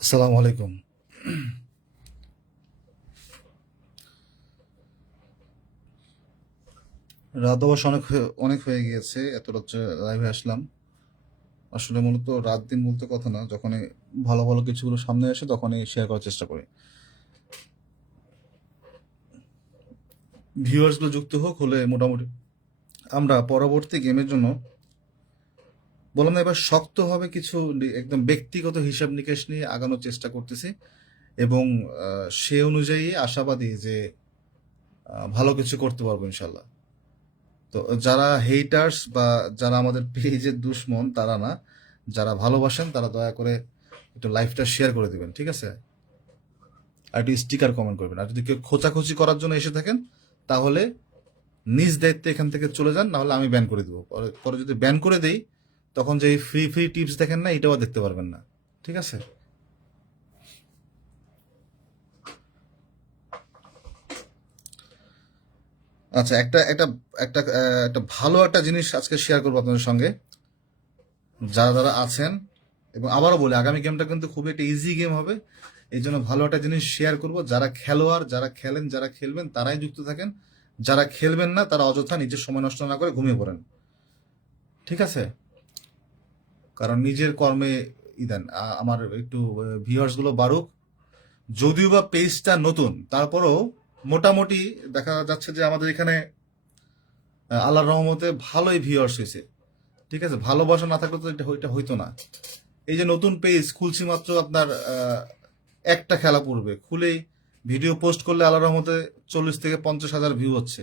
আসসালামু আলাইকুম। রাত অবশ্য অনেক হয়ে গিয়েছে, এত রাত্রে লাইভে আসলাম। আসলে মূলত রাত দিন বলতে কথা না, যখনই ভালো ভালো কিছুগুলো সামনে আসে তখনই শেয়ার করার চেষ্টা করি। ভিউয়ার্সগুলো যুক্ত হলে মোটামুটি আমরা পরবর্তী গেমের জন্য বললাম না, এবার শক্তভাবে কিছু একদম ব্যক্তিগত হিসাব নিকেশ নিয়ে আগানোর চেষ্টা করতেছি, এবং সে অনুযায়ী আশাবাদী যে ভালো কিছু করতে পারবো ইনশাল্লাহ। তো যারা হেটার্স বা যারা আমাদের পেজের দুশ্মন তারা না, যারা ভালোবাসেন তারা দয়া করে একটু লাইভটা শেয়ার করে দিবেন, ঠিক আছে? আর একটু স্টিকার কমেন্ট করবেন। আর যদি কেউ খোঁচাখুচি করার জন্য এসে থাকেন তাহলে নিজ দায়িত্বে এখান থেকে চলে যান, নাহলে আমি ব্যান করে দেবো। পরে পরে যদি ব্যান করে দেই তখন যে ফ্রি ফ্রি টিপস দেখেন না, এটাও দেখতে পারবেন না, ঠিক আছে? আচ্ছা, একটা একটা একটা একটা ভালো একটা জিনিস আজকে শেয়ার করবো আপনাদের সঙ্গে, যারা যারা আছেন। এবং আবারও বলি, আগামী গেমটা কিন্তু খুবই একটা ইজি গেম হবে। এই জন্য ভালো একটা জিনিস শেয়ার করব। যারা খেলোয়াড়, যারা খেলেন, যারা খেলবেন তারাই যুক্ত থাকেন। যারা খেলবেন না তারা অযথা নিজের সময় নষ্ট না করে ঘুমিয়ে পড়েন, ঠিক আছে? কারণ নিজের কর্মে দেন। আমার একটু ভিউয়ার্স গুলো বাড়ুক। যদিও বা পেজটা নতুন, তারপরেও মোটামুটি দেখা যাচ্ছে যে আমাদের এখানে আল্লাহর রহমতে ভালোই ভিউয়ার্স হয়েছে, ঠিক আছে? ভালোবাসা না থাকলে তো এটা হইতো না। এই যে নতুন পেজ খুলছি মাত্র, আপনার একটা খেলা পড়বে খুলেই ভিডিও পোস্ট করলে আল্লাহর রহমতে 40 থেকে 50 হাজার ভিউ হচ্ছে।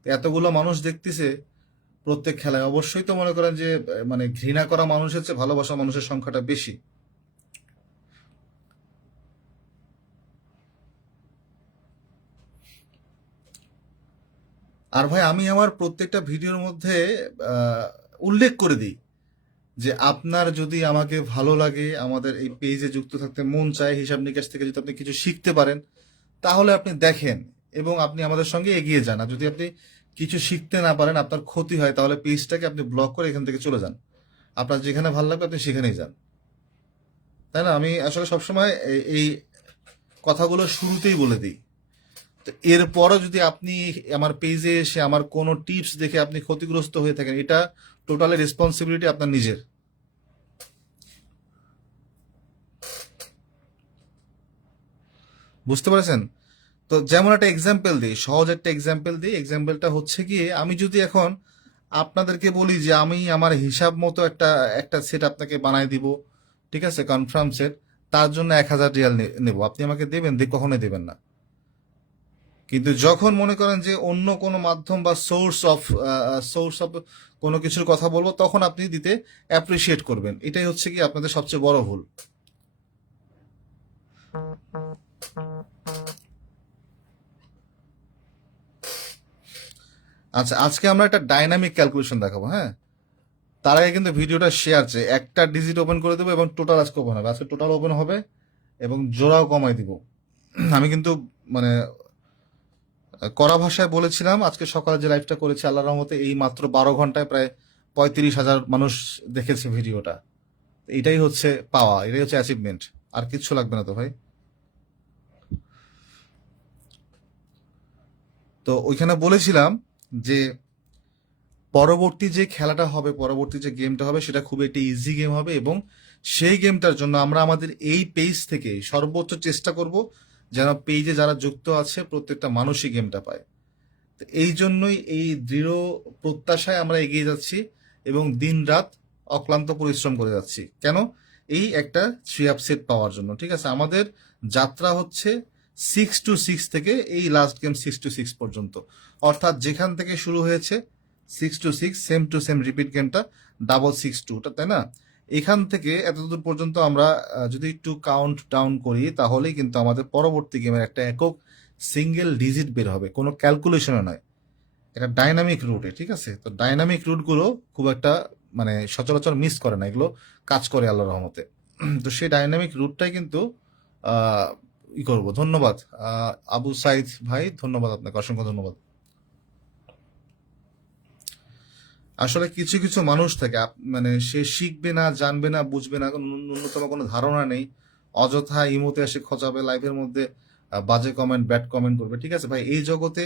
তো এতগুলো মানুষ দেখতেছে প্রত্যেক খেলায়, অবশ্যই তো মনে করেন যে মানে ঘৃণা করা মানুষের চেয়ে ভালোবাসা মানুষের সংখ্যাটা বেশি। আর ভাই, আমি আমার প্রত্যেকটা ভিডিওর মধ্যে আহ, উল্লেখ করে দিই যে আপনার যদি আমাকে ভালো লাগে, আমাদের এই পেজে যুক্ত থাকতে মন চায়, হিসাব নিকাশ থেকে যদি আপনি কিছু শিখতে পারেন তাহলে আপনি দেখেন এবং আপনি আমাদের সঙ্গে এগিয়ে যান। আর যদি আপনি কিছু শিখতে না পারেন, আপনার ক্ষতি হয়, তাহলে পেজটাকে আপনি ব্লক করে এখান থেকে চলে যান। আপনার যেখানে ভালো লাগবে আপনি সেখানেই যান, তাই না? আমি আসলে সবসময় এই কথাগুলো শুরুতেই বলে দিই। তো এরপরও যদি আপনি আমার পেজে এসে আমার কোনো টিপস দেখে আপনি ক্ষতিগ্রস্ত হয়ে থাকেন, এটা টোটালি রেসপন্সিবিলিটি আপনার নিজের। বুঝতে পারছেন? তো যেমন একটা এক্সাম্পল দিই, সহজ একটা এক্সাম্পল দিই। এক্সাম্পলটা হচ্ছে গিয়ে, আমি যদি এখন আপনাদেরকে বলি যে আমি আমার হিসাব মতো একটা একটা সেট আপনাকে বানায় দিব, ঠিক আছে, কনফার্ম সেট, তার জন্য 1,000 রিয়াল নেব, আপনি আমাকে দেবেন? কখনোই দেবেন না। কিন্তু যখন মনে করেন যে অন্য কোনো মাধ্যম বা সোর্স অফ কোনো কিছুর কথা বলবো, তখন আপনি দিতে অ্যাপ্রিসিয়েট করবেন। এটাই হচ্ছে কি আপনাদের সবচেয়ে বড় ভুল। আচ্ছা, আজকে আমরা একটা ডাইনামিক ক্যালকুলেশন দেখাবো, হ্যাঁ? তার আগে কিন্তু ভিডিওটা শেয়ার চেয়ে একটা ডিজিট ওপেন করে দেবো এবং টোটাল আজকে ওপেন হবে। আজকে টোটাল ওপেন হবে এবং জোড়াও কমাই দিব। আমি কিন্তু মানে কড়া ভাষায় বলেছিলাম, আজকে সকালে যে লাইভটা করেছি আল্লাহর রহমতে এই মাত্র 12 ঘন্টায় প্রায় 35,000 মানুষ দেখেছে ভিডিওটা। এটাই হচ্ছে পাওয়া, এটাই হচ্ছে অ্যাচিভমেন্ট। আর কিচ্ছু লাগবে না তো ভাই। তো ওইখানে বলেছিলাম যে পরবর্তী যে খেলাটা হবে, পরবর্তী যে গেমটা হবে সেটা খুব একটা ইজি গেম হবে, এবং সেই গেমটার জন্য আমরা আমাদের এই পেজ থেকে সর্বোচ্চ চেষ্টা করব যেন পেজে যারা যুক্ত আছে প্রত্যেকটা মানুষই গেমটা পায়। তো এই জন্যই এই দৃঢ় প্রত্যাশায় আমরা এগিয়ে যাচ্ছি এবং দিন রাত অক্লান্ত পরিশ্রম করে যাচ্ছি। কেন? এই একটা থ্রি আপ সেট পাওয়ার জন্য, ঠিক আছে? আমাদের যাত্রা হচ্ছে 6 to 6 থেকে এই লাস্ট গেম 6 to 6 পর্যন্ত। অর্থাৎ যেখান থেকে শুরু হয়েছে 6 to 6, same to same repeat গেমটা, 662, তাই না? এখান থেকে এতদূর পর্যন্ত আমরা যদি একটু কাউন্ট ডাউন করি তাহলেই কিন্তু আমাদের পরবর্তী গেমের একটা একক সিঙ্গেল ডিজিট বের হবে, কোনো ক্যালকুলেশনে নয়। এটা ডাইনামিক রুটে, ঠিক আছে? তো ডাইনামিক রুটগুলো খুব একটা মানে সচরাচর মিস করে না, এগুলো কাজ করে আল্লাহর রহমতে। তো সেই ডাইনামিক রুটটাই কিন্তু আহ, ই করবো। ধন্যবাদ আবু সাইদ ভাই, ধন্যবাদ আপনাকে, অসংখ্য ধন্যবাদ। আসলে কিছু কিছু মানুষ থাকে মানে সে শিখবে না, জানবে না, বুঝবে না, ন্যূনতম কোনো ধারণা নেই, অযথা ইমোতে এসে খচাবে লাইভের মধ্যে, বাজে কমেন্ট, ব্যাড কমেন্ট করবে। ঠিক আছে ভাই, এই জগতে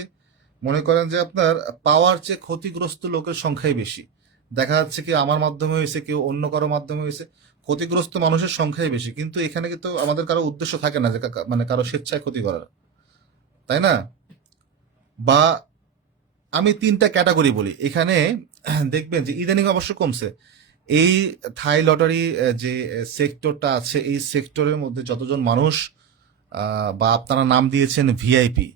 মনে করেন যে আপনার পাওয়ার চেয়ে ক্ষতিগ্রস্ত লোকের সংখ্যাই বেশি। দেখা যাচ্ছে কি আমার মাধ্যমে হয়েছে, কেউ অন্য কারো মাধ্যমে হয়েছে, ক্ষতিগ্রস্ত মানুষের সংখ্যাই বেশি। কিন্তু এখানে কিন্তু আমাদের কারো উদ্দেশ্য থাকে না যে মানে কারো স্বেচ্ছায় ক্ষতি করার, তাই না? বা আমি তিনটা ক্যাটাগরি বলি এখানে। দেখবেন যে ইদানিং অবশ্য কমছে। এই থাই লটারি যে সেক্টরটা আছে, এই সেক্টরের মধ্যে যতজন মানুষ বা আপনারা নাম দিয়েছেন ভিআইপি,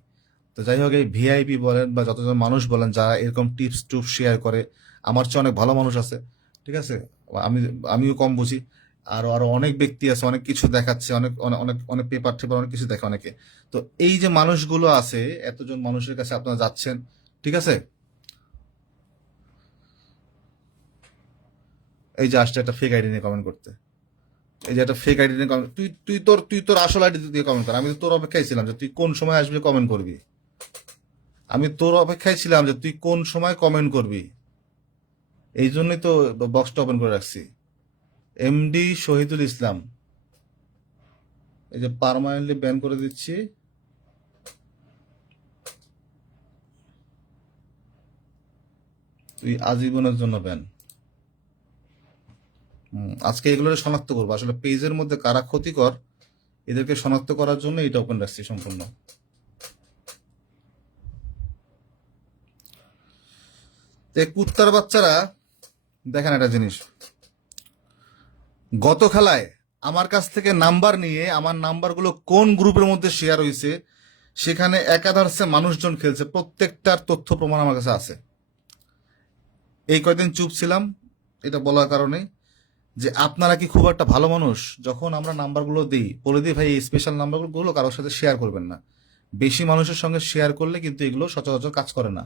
তো যাই হোক, এই ভিআইপি বলেন বা যতজন মানুষ বলেন যারা এরকম টিপস টুপস শেয়ার করে, আমার চেয়ে অনেক ভালো মানুষ আছে। ঠিক আছে, আমি আমিও কম বুঝি। আরো আরো অনেক ব্যক্তি আছে, অনেক কিছু দেখাচ্ছে, অনেক অনেক অনেক অনেক পেপার টেপার অনেক কিছু দেখে অনেকে। তো এই যে মানুষগুলো আছে, এতজন মানুষের কাছে আপনারা যাচ্ছেন, ঠিক আছে, এই যে আসছে একটা ফেক আইডি নিয়ে কমেন্ট করতে, এই যে একটা ফেক আইডি নিয়ে কমেন্ট, তুই তোর আসল আইডি দিয়ে কমেন্ট কর। আমি তো তোর অপেক্ষায় ছিলাম যে তুই কোন সময় আসবি কমেন্ট করবি। আমি তোর অপেক্ষায় ছিলাম যে তুই কোন সময় কমেন্ট করবি। এই জন্যই তো বক্সটা ওপেন করে রাখছি। এমডি শহীদুল ইসলাম, এই যে পার্মানেন্টলি ব্যান করে দিচ্ছি। তুই আজীবনের জন্য ব্যান। আজকে এগুলো শনাক্ত করবো, আসলে পেজের মধ্যে কারা ক্ষতিকর এদেরকে শনাক্ত করার জন্য এটা ওপেন রাখছি সম্পূর্ণ। তো এই কুত্তার বাচ্চারা, দেখেন একটা জিনিস, গত খেলায় আমার কাছ থেকে নাম্বার নিয়ে আমার নাম্বারগুলো কোন গ্রুপের মধ্যে শেয়ার হয়েছে, সেখানে একাধারে মানুষজন খেলছে, প্রত্যেকটার তথ্য প্রমাণ আমার কাছে আছে। এই কয়দিন চুপ ছিলাম এটা বলার কারণে যে আপনারা কি খুব একটা ভালো মানুষ? যখন আমরা নাম্বারগুলো দিই, বলে দিই ভাই এই স্পেশাল নাম্বারগুলো কারোর সাথে শেয়ার করবেন না। বেশি মানুষের সঙ্গে শেয়ার করলে কিন্তু এগুলো সচরাচর কাজ করে না।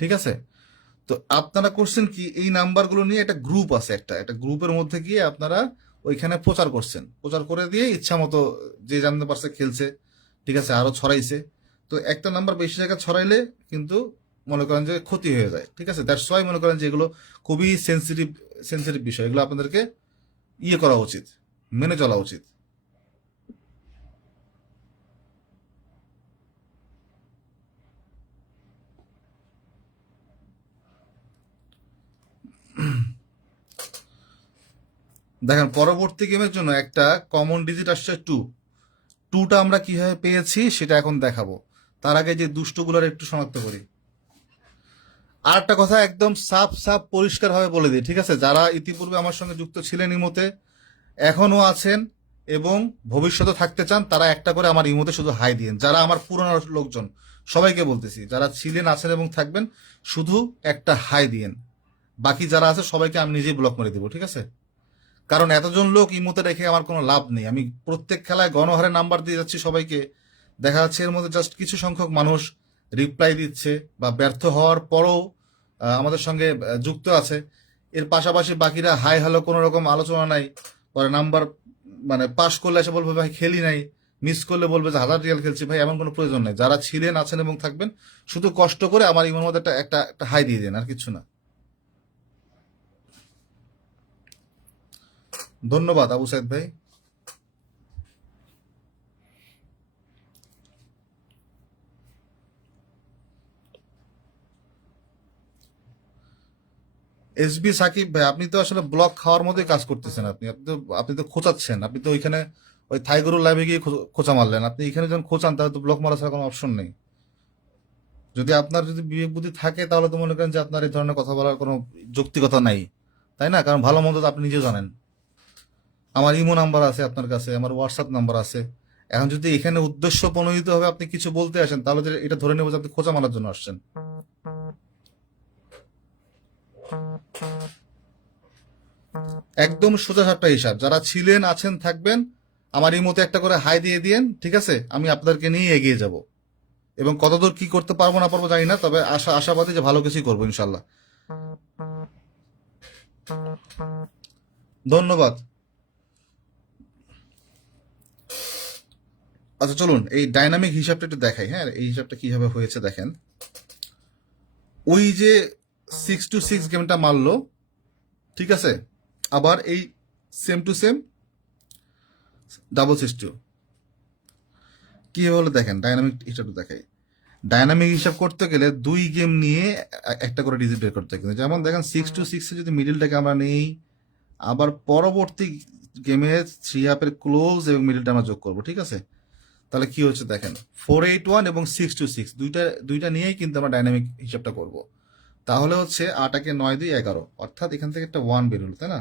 ঠিক আছে, তো আপনারা করছেন কি, এই নাম্বারগুলো নিয়ে একটা গ্রুপ আছে, একটা একটা গ্রুপের মধ্যে গিয়ে আপনারা ওইখানে প্রচার করছেন, প্রচার করে দিয়ে ইচ্ছা মতো যে জানতে পারছে খেলছে। ঠিক আছে, আরো ছড়াইছে। তো একটা নাম্বার বেশি জায়গায় ছড়াইলে কিন্তু মনে করেন যে ক্ষতি হয়ে যায়। ঠিক আছে, দ্যাটস ওয়াই মনে করেন যে এগুলো খুবই সেন্সিটিভ সেন্সিটিভ বিষয়, এগুলো আপনাদেরকে ইয়ে করা উচিত, মেনে চলা উচিত। দেখেন, পরবর্তী গেমের জন্য একটা কমন ডিজিট আসছে টু। টুটা আমরা কিভাবে পেয়েছি সেটা এখন দেখাবো। তার আগে যে দুষ্টগুলোর একটু শনাক্ত করি। আর একটা কথা একদম সাফ সাফ পরিষ্কার ভাবে বলে দিই, ঠিক আছে, যারা ইতিপূর্বে আমার সঙ্গে যুক্ত ছিলেন ইমোতে, এখনো আছেন এবং ভবিষ্যতে থাকতে চান, তারা একটা করে আমার ইমোতে শুধু হাই দিন। যারা আমার পুরনো লোকজন, সবাইকে বলতেছি, যারা ছিলেন, আছেন এবং থাকবেন, শুধু একটা হাই দিন। বাকি যারা আছে সবাইকে আমি নিজেই ব্লক মেরে দেবো। ঠিক আছে, কারণ এতজন লোক ইমোতে রেখে আমার কোনো লাভ নেই। আমি প্রত্যেক খেলায় গণহারে নাম্বার দিয়ে যাচ্ছি সবাইকে, দেখা যাচ্ছে এর মধ্যে জাস্ট কিছু সংখ্যক মানুষ রিপ্লাই দিচ্ছে বা ব্যর্থ হওয়ার পরও আমাদের সঙ্গে যুক্ত আছে। এর পাশাপাশি বাকিরা হাই হ্যালো, কোনো রকম আলোচনা নাই। পরে নাম্বার মানে পাস করলে এসে বলবে ভাই খেলি নাই, মিস করলে বলবে যে 1000 রিয়াল খেলছি। ভাই এমন কোনো প্রয়োজন নেই। যারা ছিলেন, আছেন এবং থাকবেন, শুধু কষ্ট করে আমার ইমোর মধ্যে একটা একটা একটা হাই দিয়ে দেন, আর কিছু না। ধন্যবাদ আবু সাইদ ভাই। এসবি সাকিব ভাই, আপনি তো আসলে ব্লক খাওয়ার মধ্যে কাজ করতেছেন। আপনি তো খোঁচাচ্ছেন। আপনি তো ওইখানে ওই থাইগুরুর লাইভে গিয়ে খোঁচা মারলেন। আপনি এখানে যখন খোঁচান তাহলে তো ব্লক মারা ছাড়া কোনো অপশন নেই। যদি আপনার যদি বিবেক বুদ্ধি থাকে তাহলে তো মনে করেন যে আপনার এই ধরনের কথা বলার কোনো যৌক্তিকতা নাই, তাই না? কারণ ভালো মন্দ তো আপনি নিজেও জানেন। আমার ইমো নাম্বার আছে আপনার কাছে, আমার হোয়াটসঅ্যাপ নাম্বার আছে। এখন যদি এখানে উদ্দেশ্য প্রণোদিত হবে আপনি কিছু বলতে আসেন, তাহলে তো এটা ধরে নেবো যে আপনি খোঁচা মারার জন্য আসছেন। একদম সোজাসাপটা হিসাব, যারা ছিলেন, আছেন, থাকবেন, আমার এই মতো একটা করে হাই দিয়ে দিয়েন। ঠিক আছে, আমি আপনাদেরকে নিয়ে এগিয়ে যাব এবং কতদূর কি করতে পারবো না পারবো জানি না, তবে আশাবাদী যে ভালো কিছুই করবো ইনশাল্লাহ। ধন্যবাদ। আচ্ছা চলুন এই ডাইনামিক হিসাবটা একটু দেখাই। হ্যাঁ, এই হিসাবটা কিভাবে হয়েছে দেখেন। ওই যে 6-6 গেমটা মারলো, ঠিক আছে, আবার এই সেম টু সেম ডাবল 6-2 কি হলো দেখেন, ডাইনামিক হিসাবটা দেখাই। ডাইনামিক হিসাব করতে গেলে 2 গেম নিয়ে একটা করে ডিজিট বের করতে হয়। কিন্তু যেমন দেখেন 6-6 যদি মিডিলটাকে আমরা নেই, আবার পরবর্তী গেমে 3 আপের ক্লোজ এবং মিডিলটা আমরা যোগ করবো, ঠিক আছে। তাহলে কি হচ্ছে দেখেন, 4-8-1 এবং 6-6 দুইটা দুইটা নিয়েই কিন্তু আমরা ডাইনামিক হিসাবটা করব। তাহলে হচ্ছে 8-9-2-11, অর্থাৎ এখান থেকে একটা 1 বের হলো, তাই না।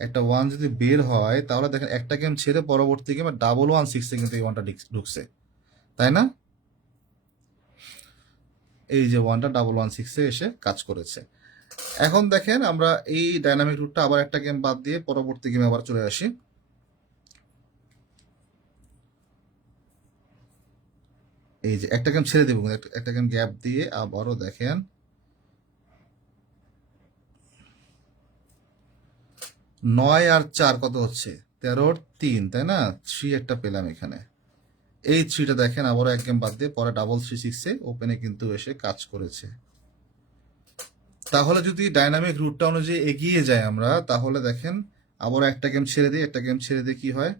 একটা 1 যদি বের হয় তাহলে দেখেন একটা গেম ছেড়ে পরবর্তী গেমে 1-1-6 কিন্তু এই 1টা ঢুকছে, তাই না। এই যে 1টা 1-1-6 এসে কাজ করেছে। এখন দেখেন আমরা এই ডাইনামিক রুটটা আবার একটা গেম বাদ দিয়ে পরবর্তী গেমে আবার চলে আসি। এই যে একটা গেম ছেড়ে দিব, একটা গেম গ্যাপ দিয়ে আবারও দেখেন 9 আর 4 কত হচ্ছে, 13-3, তাই না। 3 একটা পেলাম এখানে, এই 3টা দেখেন আবারও এক গেম বাদ দিয়ে পরে 3-3-6 ওপেনে কিন্তু এসে কাজ করেছে। তাহলে যদি ডাইনামিক রুটটা অনুযায়ী এগিয়ে যায় আমরা, তাহলে দেখেন আবারও একটা গেম ছেড়ে দিই, একটা গেম ছেড়ে দিয়ে কি হয়,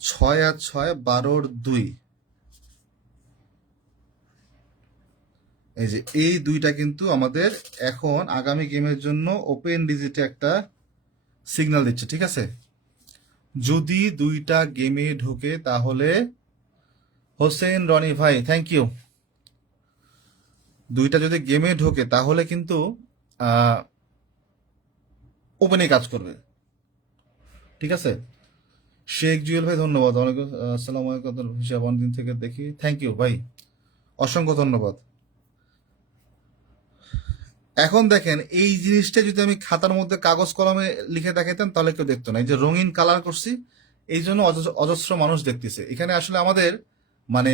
6 আর 6 12-2। এই যে এই দুইটা কিন্তু আমাদের এখন আগামী গেমের জন্য ওপেন ডিজিটে একটা সিগন্যাল দিচ্ছে, ঠিক আছে। যদি দুইটা গেমে ঢোকে তাহলে হোসেন রনি ভাই থ্যাংক ইউ, দুইটা যদি গেমে ঢোকে তাহলে কিন্তু ওপেনে কাজ করবে, ঠিক আছে। শেখ জুয়েল ভাই ধন্যবাদ, অনেক আসসালামু আলাইকুম, হিসাব অনেকদিন থেকে দেখি, থ্যাংক ইউ ভাই, অসংখ্য ধন্যবাদ। এখন দেখেন এই জিনিসটা যদি আমি খাতার মধ্যে কাগজ কলমে লিখে দেখাইতাম তাহলে কেউ দেখতো না। এই যে রঙিন কালার করছি এই জন্য অজস্র মানুষ দেখতেছে। এখানে আসলে আমাদের মানে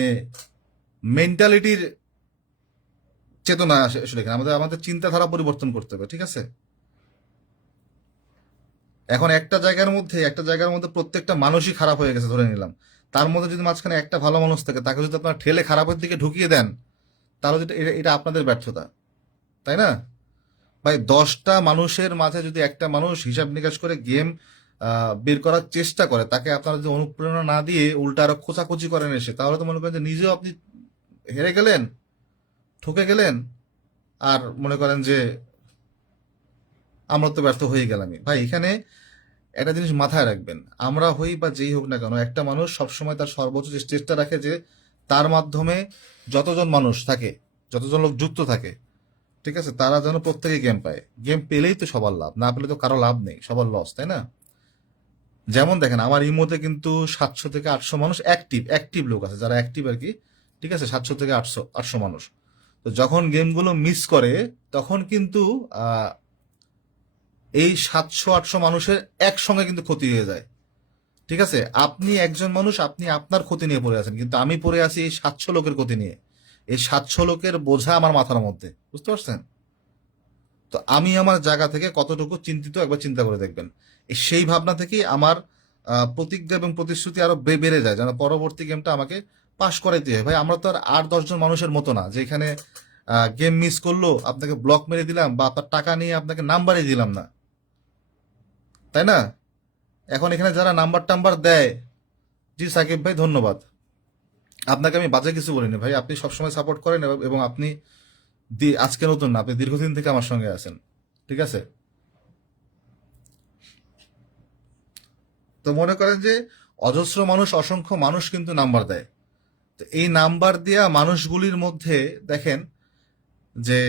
মেন্টালিটির চেতনা আসলে এখানে আমাদের আমাদের চিন্তাধারা পরিবর্তন করতে হবে, ঠিক আছে। এখন একটা জায়গার মধ্যে প্রত্যেকটা মানুষই খারাপ হয়ে গেছে ধরে নিলাম, তার মধ্যে যদি মাঝখানে একটা ভালো মানুষ থাকে তাকে যদি আপনারা ঠেলে খারাপের দিকে ঢুকিয়ে দেন তাহলে এটা আপনাদের ব্যর্থতা, তাই না। ভাই 10টা মানুষের মাঝে যদি একটা মানুষ হিসাব নিকাশ করে গেম বের করার চেষ্টা করে, তাকে আপনারা যদি অনুপ্রেরণা না দিয়ে উল্টা আরো খোঁচাখুচি করেন এসে, তাহলে তো মনে করেন যে নিজেও আপনি হেরে গেলেন, ঠকে গেলেন, আর মনে করেন যে আমরা তো ব্যর্থ হয়ে গেলামই। ভাই এখানে একটা জিনিস মাথায় রাখবেন, আমরা হই বা যেই হোক না কেন, একটা মানুষ সবসময় তার সর্বোচ্চ চেষ্টা রাখে যে তার মাধ্যমে যতজন মানুষ থাকে, যতজন লোক যুক্ত থাকে, ঠিক আছে, তারা যেন প্রত্যেকে গেম পায়। গেম পেলেই তো সবার লাভ, না পেলে তো কারো লাভ নেই, সবার লস, তাই না। যেমন দেখেন আমার ইমোতে কিন্তু 700 থেকে 800 মানুষ অ্যাক্টিভ লোক আছে, যারা অ্যাক্টিভ আর কি, ঠিক আছে, 700 থেকে 800 মানুষ। তো যখন গেমগুলো মিস করে তখন কিন্তু এই 700-800 মানুষের একসঙ্গে কিন্তু ক্ষতি হয়ে যায়, ঠিক আছে। আপনি একজন মানুষ, আপনি আপনার ক্ষতি নিয়ে পড়ে আছেন, কিন্তু আমি পড়ে আছি এই 700 লোকের ক্ষতি নিয়ে। এই 700 লোকের বোঝা আমার মাথার মধ্যে, বুঝতে পারছেন। তো আমি আমার জায়গা থেকে কতটুকু চিন্তিত একবার চিন্তা করে দেখবেন। সেই ভাবনা থেকেই আমার প্রতিজ্ঞা এবং প্রতিশ্রুতি আরো বেড়ে যায় যেন পরবর্তী গেমটা আমাকে পাশ করাইতে হয়। ভাই আমরা তো আর 8-10 জন মানুষের মতো না যে এখানে গেম মিস করলো আপনাকে ব্লক মেরে দিলাম বা আপনার টাকা নিয়ে আপনাকে নাম্বারই দিলাম না, তাই না। এখন এখানে যারা নাম্বার টাম্বার দেয়, জি সাকিব ভাই ধন্যবাদ, আপনাকে আমি বাজে কিছু বলিনি ভাই, আপনি সবসময় সাপোর্ট করেন এবং আপনি আজকে নতুন না, আপনি দীর্ঘদিন থেকে আমার সঙ্গে আছেন, ঠিক আছে। তো মনে করেন যে অজস্র মানুষ, অসংখ্য মানুষ কিন্তু নাম্বার দেয়। তো এই নাম্বার দেওয়া মানুষগুলির মধ্যে দেখেন যে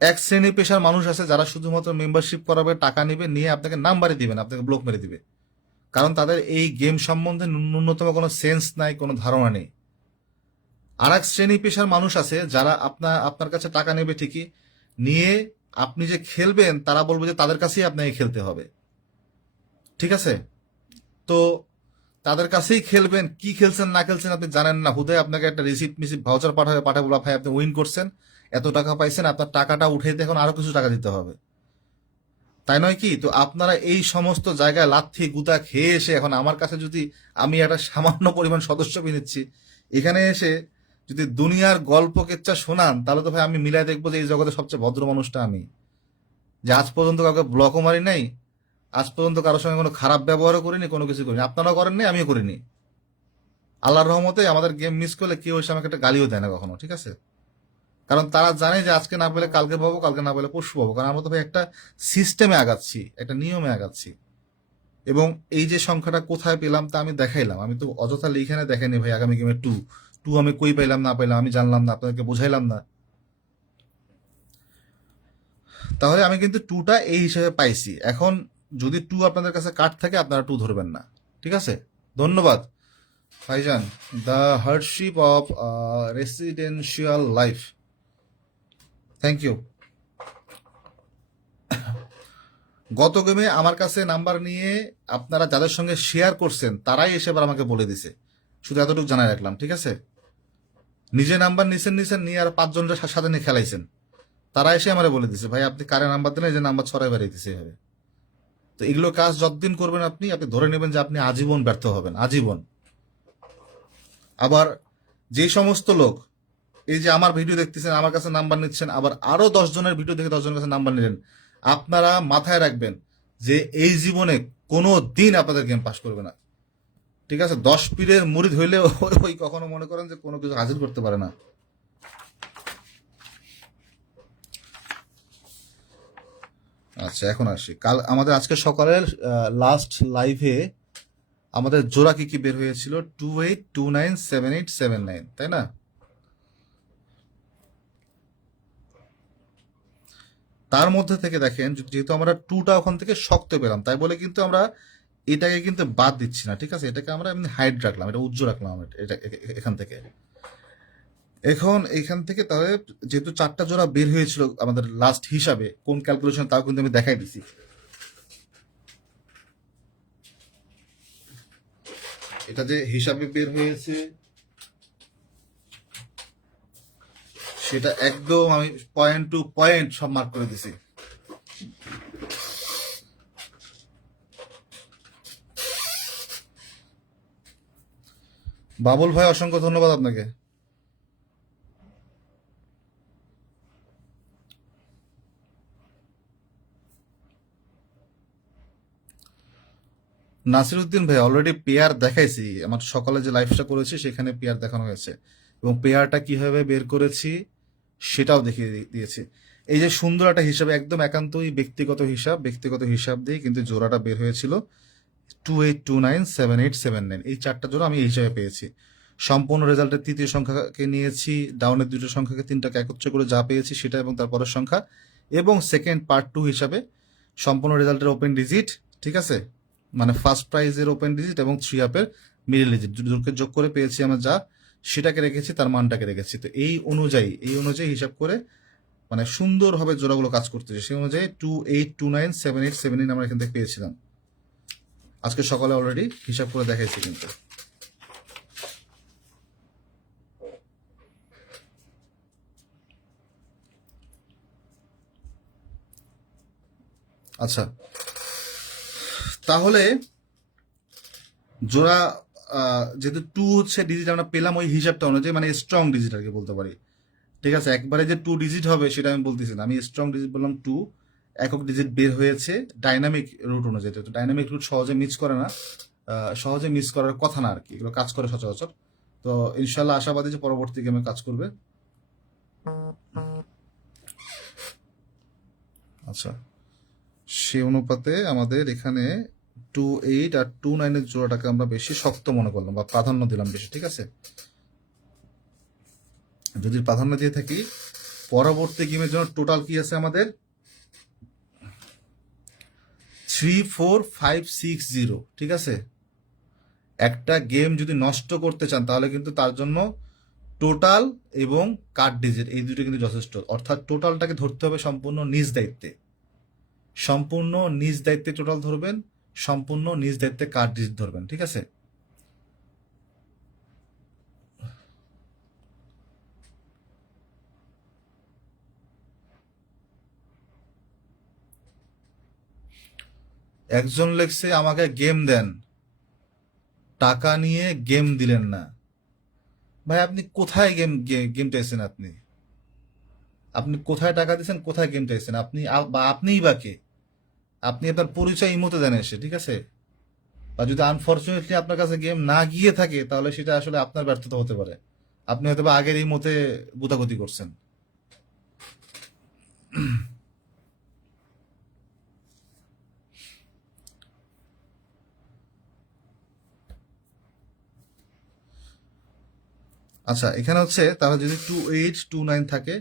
এক শ্রেণী পেশার মানুষ আছে যারা শুধুমাত্র মেম্বারশিপ করাবে, টাকা নেবে, নিয়ে আপনাকে নাম্বারই দিবেন, আপনাকে ব্লক মেরে দিবে, কারণ তাদের এই গেম সম্বন্ধে ন্যূনতম কোনো সেন্স নাই, কোনো ধারণা নেই। আর এক শ্রেণী পেশার মানুষ আছে যারা আপনার কাছে টাকা নেবে ঠিকই, নিয়ে আপনি যে খেলবেন তারা বলবে যে তাদের কাছেই আপনাকে খেলতে হবে, ঠিক আছে। তো তাদের কাছেই খেলবেন, কি খেলছেন না খেলছেন আপনি জানেন না, হুদায় আপনাকে একটা রিসিপ্ট ভাউচার পাঠাবে বলা ভাই আপনি উইন করছেন, এত টাকা পাইছেন, আপনার টাকাটা উঠাইতে এখন আরো কিছু টাকা দিতে হবে। তাই নয় কি? তো আপনারা এই সমস্ত জায়গায় লাথি গুতা খেয়ে এসে এখন আমার কাছে যদি আমি একটা সামান্য পরিমাণ সদস্য নিচ্ছি, এখানে এসে যদি দুনিয়ার গল্প কেচ্চা শোনান, তাহলে তো ভাই আমি মিলাই দেখবো যে এই জগতে সবচেয়ে ভদ্র মানুষটা আমি, যে আজ পর্যন্ত কাউকে ব্লকও মারি নাই, আজ পর্যন্ত কারোর সঙ্গে কোনো খারাপ ব্যবহারও করিনি, কোনো কিছু করিনি। আপনারাও করেননি, আমিও করিনি। আল্লাহর রহমতে আমাদের গেম মিস করলে কেউ এসে আমাকে একটা গালিও দেয় না কখনো, ঠিক আছে? কারণ তারা জানে যে আজকে না পেলে কালকে পাবো, কালকে না পেলে পরশু পাবো। কারণ আমরা তো ভাই একটা সিস্টেমে আগাচ্ছি, একটা নিয়মে আগাচ্ছি। এবং এই যে সংখ্যাটা কোথায় পেলাম তা আমি দেখাইলাম, আমি তো অযথা লিখানে দেখাইনি ভাই। আগামী গেমে টু টু আমি কই পাইলাম না পাইলাম আমি জানলাম না, আপনাদেরকে বুঝাইলাম না। তাহলে আমি কিন্তু টুটা এই হিসেবে পাইছি। এখন যদি টু আপনাদের কাছে কার্ড থাকে, আপনারা টু ধরবেন না, ঠিক আছে? ধন্যবাদ ভাইজান। The hardship of residential life, thank you. গত গেমে আমার কাছে নাম্বার নিয়ে আপনারা যাদের সঙ্গে শেয়ার করছেন তারাই এসে এবার আমাকে বলে দিছে, শুধু এতটুকু জানাই রাখলাম, ঠিক আছে? নিজে নাম্বার নিছেন নিয়ে আর পাঁচজনের সাথে নিয়ে খেলাইছেন, তারা এসে আমারে বলে দিছে ভাই আপনি কারে নাম্বার দিলেন, এই যে নাম্বার ছড়াই বেরিয়েছে এভাবে। তো এগুলো কাজ যতদিন করবেন আপনি আপনি ধরে নেবেন যে আপনি আজীবন ব্যর্থ হবেন, আজীবন। আবার যেই সমস্ত লোক এই যে আমার ভিডিও দেখতেছেন, আমার কাছে নাম্বার নিচ্ছেন, আবার আরো 10 জনের ভিডিও দেখে 10 জনের কাছে নাম্বার নিলেন, আপনারা মাথায় রাখবেন যে এই জীবনে কোনো দিন আপনাদের গেম পাস করবে না, ঠিক আছে? 10 পীরের মুরিদ হইলে ওই কখনো মনে করেন যে কোনো কিছু হাজির করতে পারে না। আচ্ছা, এখন আসি কাল আমাদের আজকে সকালের লাস্ট লাইভে আমাদের জোড়া কি কি বের হয়েছিল? 28297879, তাই না? তার মধ্যে থেকে দেখেন, যেহেতু আমরা টুটা ওখান থেকে শক্ত পেলাম, তাই বলে কিন্তু আমরা এটাকে কিন্তু বাদ দিচ্ছি না, ঠিক আছে? এটাকে আমরা এমনি হাইড রাখলাম, এটা উজ্জ্বল রাখলাম আমরা এটা এখান থেকে। এখন এখান থেকে তাহলে যেহেতু 4টা জোড়া বের হয়েছিল আমাদের লাস্ট হিসাবে, কোন ক্যালকুলেশন তাও কিন্তু আমি দেখাই দিছি। এটা যে হিসাবে বের হয়েছে সেটা একদম আমি পয়েন্ট টু পয়েন্ট সব মার্ক করে দিছি। বাবুল ভাই, অসংখ্য ধন্যবাদ আপনাকে। নাসির উদ্দিন ভাই, অলরেডি পেয়ার দেখাইছি, আমার সকালে যে লাইভটা করেছি সেখানে পেয়ার দেখানো হয়েছে, এবং পেয়ারটা কিভাবে বের করেছি সেটাও দেখিয়ে দিয়েছি। এই যে সুন্দর একটা হিসাবে, একদম একান্তই ব্যক্তিগত হিসাব দিয়ে কিন্তু জোড়াটা বের হয়েছিল 28297879, এই 4টা জোড়া আমি এই হিসাবে পেয়েছি। সম্পূর্ণ রেজাল্টের তৃতীয় সংখ্যাকে নিয়েছি, ডাউনের দুটো সংখ্যাকে তিনটাকে একত্র করে যা পেয়েছি সেটা এবং তারপরের সংখ্যা, এবং সেকেন্ড পার্ট টু হিসাবে সম্পূর্ণ রেজাল্টের ওপেন ডিজিট, ঠিক আছে? মানে ফার্স্ট প্রাইজের ওপেন ডিজিট এবং থ্রি আপের মিডল ডিজিট দুটোকে যোগ করে পেয়েছি আমরা যা, সেটাকে রেখেছি, তার মানটাকে রেখেছি। তো এই অনুযায়ী হিসাব করে মানে সুন্দরভাবে জোড়াগুলো কাজ করতেছে, সেই অনুযায়ী 28297879 আমরা এখান থেকে পেয়েছিলাম। আজকে সকালে অলরেডি হিসাব করে দেখাইছি কিন্তু। আচ্ছা, তাহলে জোড়া যেহেতু টু হচ্ছে ডিজিট আমরা পেলাম ওই হিসাবটা অনুযায়ী, মানে স্ট্রং ডিজিট আর কি বলতে পারি, ঠিক আছে? একবারে যে টু ডিজিট হবে সেটা আমি বলতেছি না, আমি স্ট্রং ডিজিট বললাম টু। একক ডিজিট বের হয়েছে ডাইনামিক রুট অনুযায়ী, তো ডাইনামিক রুট সহজে মিস করে না, সহজে মিস করার কথা না আর কি, এগুলো কাজ করে সচরাচর। তো ইনশাল্লাহ আশাবাদী যে পরবর্তী গেমে কাজ করবে। আচ্ছা, সে অনুপাতে আমাদের এখানে 28 আর 29-এর জোড়াটাকে আমরা বেশি শক্ত মনে করলাম বা প্রাধান্য দিলাম বেশি, ঠিক আছে? যদি প্রাধান্য দিয়ে থাকি, পরবর্তী গেমের জন্য টোটাল কি আছে আমাদের? 34560, ঠিক আছে? একটা গেম যদি নষ্ট করতে চান তাহলে কিন্তু তার জন্য টোটাল এবং কার্ড ডিজিট এই দুটো কিন্তু যথেষ্ট। অর্থাৎ টোটালটাকে ধরতে হবে সম্পূর্ণ নিজ দায়িত্বে, সম্পূর্ণ নিজ দায়িত্বে টোটাল ধরবেন, সম্পূর্ণ নিজ দায়িত্বে কার্ড ডিজিট ধরবেন, ঠিক আছে? একজন লেখছে আমাকে গেম দেন, টাকা নিয়ে গেম দিলেন না। ভাই আপনি কোথায় গেম চাইছেন? আপনি আপনি কোথায় টাকা দিয়েছেন, কোথায় গেম চাইছেন? আপনি বা আপনিই বা কে? আপনি আপনার পরিচয় ইমোতে দেন এসে, ঠিক আছে? বা যদি আনফরচুনেটলি আপনার কাছে গেম না গিয়ে থাকে তাহলে সেটা আসলে আপনার ব্যর্থতা হতে পারে। আপনি হয়তো বা আগের ইমোতে গুতাগুতি করছেন। আচ্ছা, এখানে হচ্ছে তারা যদি 2829 থাকে,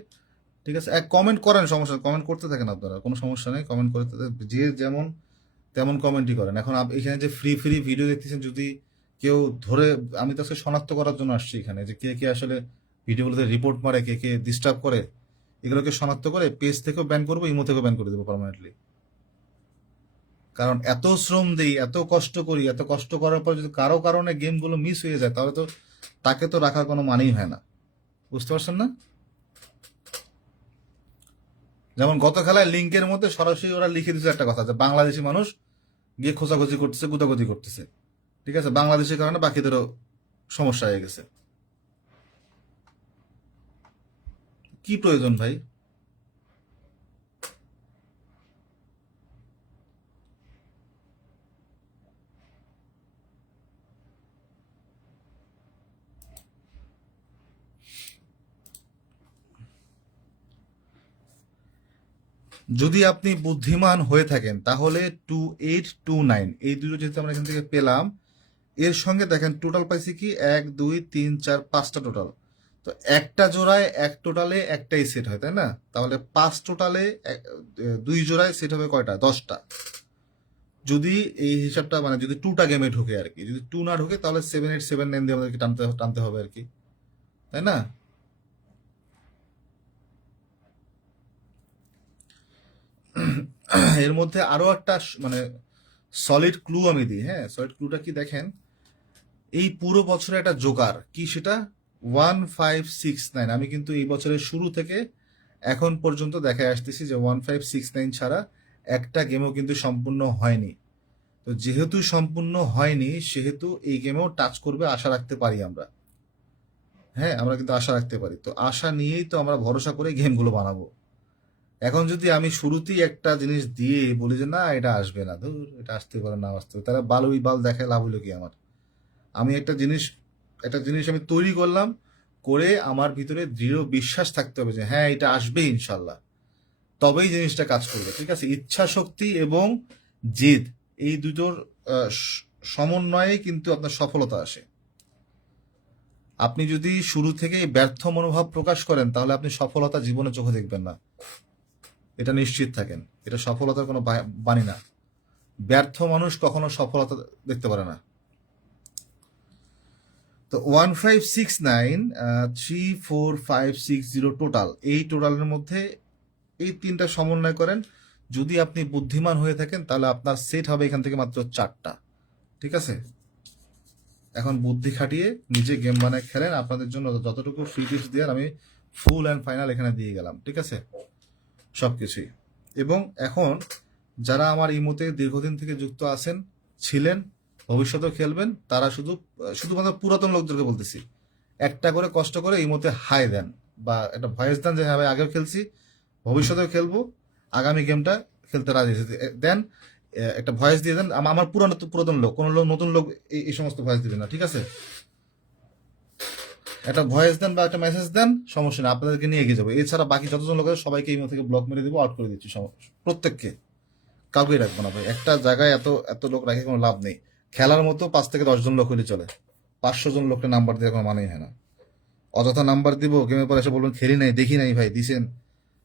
ঠিক আছে, এক কমেন্ট করেন, সমস্যা কমেন্ট করতে থাকেন, আপনারা কোনো সমস্যা নেই, কমেন্ট করতে যে যেমন তেমন কমেন্টই করেন। এখন এখানে যে ফ্রি ফ্রি ভিডিও দেখতেছেন, যদি কেউ ধরে, আমি তো আজকে শনাক্ত করার জন্য আসছি এখানে, যে কে কে আসলে ভিডিওগুলোতে রিপোর্ট মারে, কে কে ডিস্টার্ব করে, এগুলোকে শনাক্ত করে পেজ থেকেও ব্যান করবো, ইমো থেকেও ব্যান করে দেবো পার্মানেন্টলি। কারণ এত শ্রম দিই, এত কষ্ট করি, এত কষ্ট করার পর যদি কারো কারণে গেমগুলো মিস হয়ে যায় তাহলে তো তাকে তো রাখার কোনো মানেই হয় না। বুঝতে পারছেন না? যেমন গত খেলায় লিঙ্কের মধ্যে সরাসরি ওরা লিখে দিচ্ছে একটা কথা, যে বাংলাদেশি মানুষ গিয়ে খোঁজাখুঁজি করতেছে, গুতাগুতি করতেছে, ঠিক আছে, বাংলাদেশের কারণে বাকিদেরও সমস্যা হয়ে গেছে। কি প্রয়োজন ভাই? যদি আপনি বুদ্ধিমান হয়ে থাকেন তাহলে 2829 এই দুটো যেহেতু আমরা এখান থেকে পেলাম, এর সঙ্গে দেখেন টোটাল পাইছি কি, 1 2 3 4 5টা টোটাল। তো একটা জোড়ায় এক টোটালে একটাই সেট হয়, তাই না? তাহলে 5 টোটালে 2 জোড়ায় সেট হবে কয়টা? 10টা। যদি এই হিসাবটা, মানে যদি 2টা গেমে ঢুকে আর কি, যদি 2 না ঢুকে তাহলে 7 8 7 9 দিয়ে আমাদেরকে টানতে টানতে হবে আর কি, তাই না? এর মধ্যে আরো একটা মানে সলিড ক্লু আমি দিই, হ্যাঁ, সলিড ক্লুটা কি দেখেন, এই পুরো বছরে একটা জোকার কি, সেটা 1569। আমি কিন্তু এই বছরের শুরু থেকে এখন পর্যন্ত দেখায় আসতেছি যে 1569 ছাড়া একটা গেমও কিন্তু সম্পূর্ণ হয়নি। তো যেহেতু সম্পূর্ণ হয়নি সেহেতু এই গেমেও টাচ করবে আশা রাখতে পারি আমরা। হ্যাঁ, আমরা কিন্তু আশা রাখতে পারি, তো আশা নিয়েই তো আমরা ভরসা করে গেমগুলো বানাবো। এখন যদি আমি শুরুতেই একটা জিনিস দিয়ে বলি যে না এটা আসবে না, ধর এটা আসতে পারে, না আসতে পারে, তাহলে বালুই বাল দেখায় লাভ হলো কি আমার? আমি একটা জিনিস আমি তৈরি করলাম, করে আমার ভিতরে দৃঢ় বিশ্বাস থাকতে হবে যে হ্যাঁ এটা আসবে ইনশাল্লাহ, তবেই জিনিসটা কাজ করবে, ঠিক আছে? ইচ্ছা শক্তি এবং জেদ, এই দুটোর সমন্বয়ে কিন্তু আপনার সফলতা আসে। আপনি যদি শুরু থেকেই ব্যর্থ মনোভাব প্রকাশ করেন তাহলে আপনি সফলতা জীবনে চোখে দেখবেন না, এটা নিশ্চিত থাকেন। এটা সফলতার কোনো বাণী না। ব্যর্থ মানুষ কখনো সফলতা দেখতে পারে না। তো 1569, 3 4 5 6 0 টোটাল, এই টোটালের মধ্যে এই তিনটা সমন্বয় করেন। যদি আপনি বুদ্ধিমান হয়ে থাকেন তাহলে আপনার সেট হবে এখান থেকে মাত্র 4টা, ঠিক আছে? এখন বুদ্ধি খাটিয়ে নিজে গেম বানায় খেলেন, আপনাদের জন্য যতটুকু ফ্রি টিপস দেওয়ার আমি ফুল অ্যান্ড ফাইনাল এখানে দিয়ে গেলাম, ঠিক আছে, সবকিছুই। এবং এখন যারা আমার ইমোতে দীর্ঘদিন থেকে যুক্ত আছেন, ছিলেন, ভবিষ্যতেও খেলবেন, তারা শুধুমাত্র পুরাতন লোকদেরকে বলতেছি, একটা করে কষ্ট করে ইমোতে হাই দেন বা একটা ভয়েস দেন যে হ্যাঁ ভাই আগেও খেলছি, ভবিষ্যতেও খেলবো, আগামী গেমটা খেলতে রাজি দেন। একটা ভয়েস দিয়ে দেন, আমার পুরাতন লোক, কোনো লোক নতুন লোক এই সমস্ত ভয়েস দিবেন না, ঠিক আছে? একটা ভয়েস দেন বা একটা মেসেজ দেন, সমস্যা নেই, আপনাদেরকে নিয়ে এগিয়ে যাবো। এছাড়া বাকি যতজন লোক আছে সবাইকে ইমো থেকে ব্লক মেরে দেবো, আউট করে দিচ্ছি, প্রত্যেককে, কাউকেই রাখবো না ভাই। একটা জায়গায় এত এত লোক রাখে কোনো লাভ নেই। খেলার মতো 5 থেকে 10 জন লোক হলে চলে, 500 জন লোককে নাম্বার দিয়ে কোনো মানেই হয় না। অযথা নাম্বার দিব, গেমের পর এসে বলবেন খেলি নাই, দেখি নাই ভাই, দিছেন,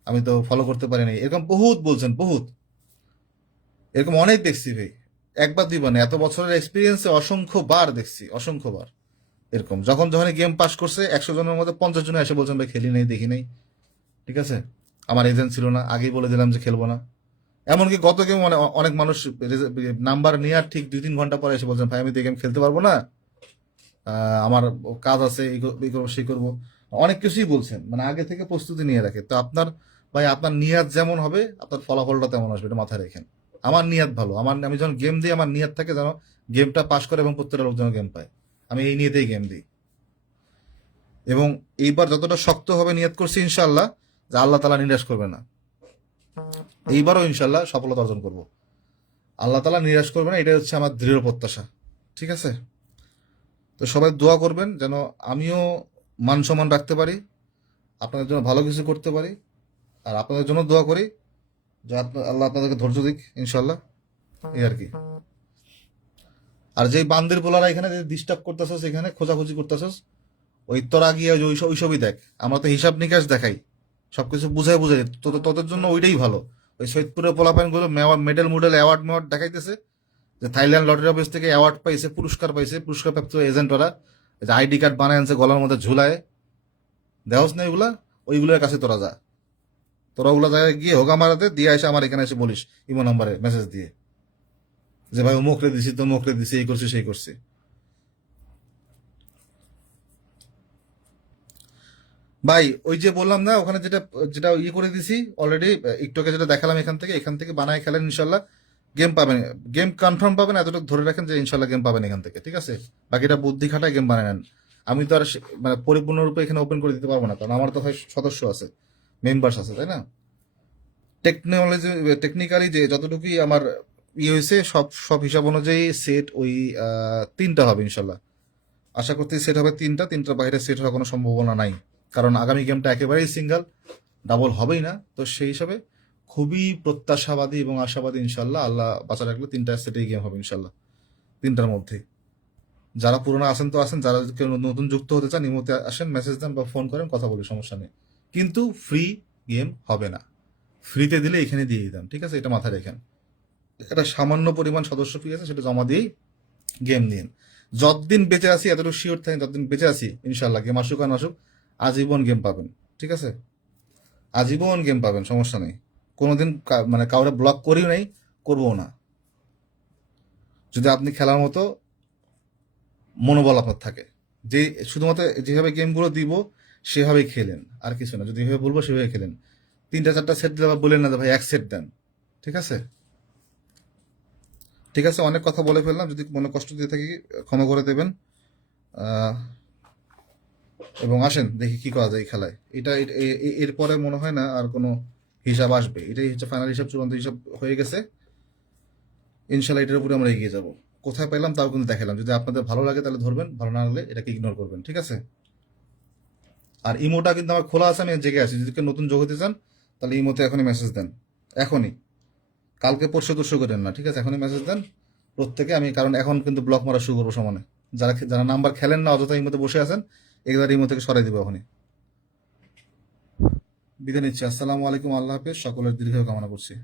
আমি তো ফলো করতে পারি নাই, এরকম বহুত বলছেন, বহুত, এরকম অনেক দেখছি ভাই। একবার দিব না, এত বছরের এক্সপিরিয়েন্সে অসংখ্য বার দেখছি, অসংখ্য বার। এরকম যখন যখন গেম পাস করছে 100 জনের মধ্যে 50 জন এসে বলছেন ভাই খেলি নাই, দেখি নাই, ঠিক আছে, আমার এজেন্ট ছিল না, আগেই বলে দিলাম যে খেলবো না। এমনকি গত গেম অনেক মানুষ নাম্বার নেওয়ার ঠিক 2 3 ঘন্টা পরে এসে বলছেন ভাই আমি তো এই গেম খেলতে পারবো না, আমার কাজ আছে, এই করবো সেই করবো, অনেক কিছুই বলছেন, মানে আগে থেকে প্রস্তুতি নিয়ে রাখে। তো আপনার, ভাই আপনার নিয়াত যেমন হবে আপনার ফলাফলটা তেমন আসবে, এটা মাথায় রেখেন। আমার নিয়ত ভালো, আমি যখন গেম দিই আমার নিয়ত থাকে যেন গেমটা পাস করে এবং প্রত্যেকটা লোক যেন গেম পায়। আমি এই নিয়তেই গেম দিই। এবং এইবার যতটা শক্ত হবে নিয়ত করছি ইনশাল্লাহ যে আল্লাহ তালা নিরাশ করবে না। এইবারও ইনশাল্লাহ সফলতা অর্জন করব। আল্লাহ তালা নিরাশ করবে না, এটাই হচ্ছে আমার দৃঢ় প্রত্যাশা। ঠিক আছে? তো সবাই দোয়া করবেন যেন আমিও মান সম্মান রাখতে পারি, আপনাদের জন্য ভালো কিছু করতে পারি। আর আপনাদের জন্য দোয়া করি যে আল্লাহ আপনাদেরকে ধৈর্য দিক ইনশাল্লাহ। এই আর কি। আর যেই বান্দির পোলারা এখানে যে ডিস্টার্ব করতেছস, এখানে খোঁজাখুঁজি করতেছস, ওই তোরা গিয়ে ওইসবই দেখ। আমরা তো হিসাব নিকাশ দেখাই, সবকিছু বুঝাই বুঝাই, তোদের জন্য ওইটাই ভালো। ওই সৈয়দপুরের পোলাপাইন গুলো মেডেল মুডেল অ্যাওয়ার্ড মেওয়ার্ড দেখাইতেছে যে থাইল্যান্ড লটারি অফিস থেকে অ্যাওয়ার্ড পাইছে, পুরস্কার পাইছে, পুরস্কার প্রাপ্ত এজেন্ট ওরা, যে আইডি কার্ড বানায় আনছে গলার মধ্যে ঝুলায়, দেহস না এগুলা, ওইগুলোর কাছে তোরা যা। তোরা ওগুলা জায়গায় গিয়ে হোগা মারাতে দিয়ে এসে আমার এখানে এসে বলিস ইমো নাম্বারে মেসেজ দিয়ে যে ভাই মুখরে দিছি, তো মুখরে দিছি, এই করছি সেই করছি। ভাই ওই যে বললাম না, ওখানে যেটা যেটা ইয়ে করে দিছি অলরেডি, একটু আগে যেটা দেখালাম, এখান থেকে বানায় খেলেন ইনশাল্লাহ গেম পাবেন। গেম কনফার্ম পাবেন, এতটুকু ধরে রাখেন যে ইনশাল্লাহ গেম পাবেন এখান থেকে। ঠিক আছে? বাকিটা বুদ্ধি খাটায় গেম বানায় নেন। আমি তো আর মানে পরিপূর্ণরূপে এখানে ওপেন করে দিতে পারবো না, কারণ আমার তো হয় সদস্য আছে, মেম্বার্স আছে, তাই না? টেকনিক্যালি যে যতটুকুই আমার ইয়ে হয়েছে, সব সব হিসাব অনুযায়ী সেট ওই 3টা হবে ইনশাল্লাহ। আশা করতে সেট হবে 3টার বাইরে সেট হওয়ার কোনো সম্ভাবনা নাই, কারণ আগামী গেমটা একেবারেই সিঙ্গেল, ডাবল হবেই না। তো সেই হিসাবে খুবই প্রত্যাশাবাদী এবং আশাবাদী ইনশাল্লাহ, আল্লাহ বাঁচা রাখলে 3টা সেটেই গেম হবে ইনশাল্লাহ, 3টার মধ্যে। যারা পুরোনো আসেন তো আসেন, যারা কেউ নতুন যুক্ত হতে চান ইমোতে আসেন, মেসেজ দেন বা ফোন করেন, কথা বলি, সমস্যা নেই। কিন্তু ফ্রি গেম হবে না, ফ্রিতে দিলে এখানে দিয়ে দিতাম। ঠিক আছে? এটা মাথায় রেখেন। একটা সামান্য পরিমাণ সদস্য ফি আছে, সেটা জমা দিয়েই গেম নিন। যতদিন বেঁচে আছি, এতটুকু শিওর থাকেন, যতদিন বেঁচে আছি ইনশাল্লাহ গেম আসুক আর না আসুক, আজীবন গেম পাবেন। ঠিক আছে? আজীবন গেম পাবেন, সমস্যা নেই। কোনোদিন মানে কাউরে ব্লক করিও নাই, করবো না, যদি আপনি খেলার মতো মনোবল আপনার থাকে। যে শুধুমাত্র যেভাবে গেমগুলো দিব সেভাবেই খেলেন, আর কিছু না। যদি এভাবে বলবো সেভাবে খেলেন। 3টা 4টা সেট দিলে আবার বলেন না যে ভাই এক সেট দেন। ঠিক আছে? ঠিক আছে, অনেক কথা বলে ফেললাম, যদি মনে কষ্ট দিয়ে থাকি ক্ষমা করে দেবেন। আহ, এবং আসেন দেখি কি করা যায় এই খেলায়। এরপরে মনে হয় না আর কোনো হিসাব আসবে, এটাই হচ্ছে ফাইনাল হিসাব, চূড়ান্ত হিসাব হয়ে গেছে ইনশাল্লাহ। এটার উপরে আমরা এগিয়ে যাব। কোথায় পেলাম তাও কিন্তু দেখালাম। যদি আপনাদের ভালো লাগে তাহলে ধরবেন, ভালো না লাগলে এটাকে ইগনোর করবেন। ঠিক আছে? আর ইমোটা কিন্তু আমার খোলা আছে, আমি জেগে আছি। যদি কেউ নতুন যোগ হতে চান তাহলে ইমোতে এখনই মেসেজ দেন, এখনই, কালকে পরশু তো শুরু করেন না। ঠিক আছে? এখনই মেসেজ দেন প্রত্যেকে। আমি কারণ এখন কিন্তু ব্লক মারা শুরু করবো সমানে। যারা যারা নাম্বার খেলেন না, অযথা ইমোতে বসে আছেন, এগুলো ইমো থেকে সরাই দেবো এখনই। বিদায় নিচ্ছি। আসসালামু আলাইকুম, আল্লাহ হাফেজ, সকলের দীর্ঘ কামনা করছি।